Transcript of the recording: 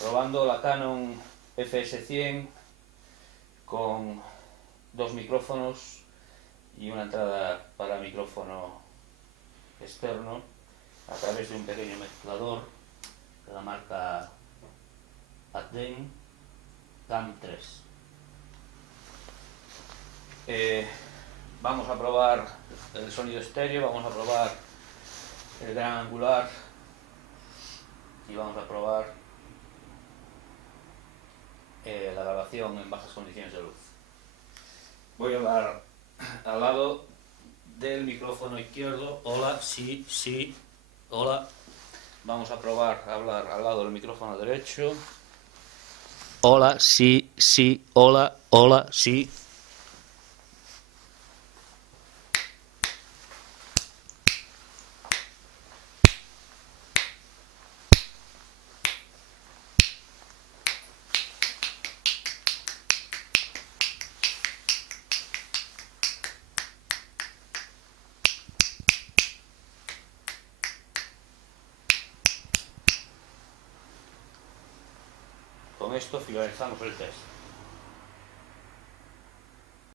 Probando la Canon FS100 con dos micrófonos y una entrada para micrófono externo a través de un pequeño mezclador de la marca Adden Cam 3. Vamos a probar el sonido estéreo, vamos a probar el gran angular y vamos a probar la grabación en bajas condiciones de luz. Voy a hablar al lado del micrófono izquierdo. Hola, sí, sí, hola. Vamos a probar a hablar al lado del micrófono derecho. Hola, sí, sí, hola, hola, sí. Con esto finalizamos el test.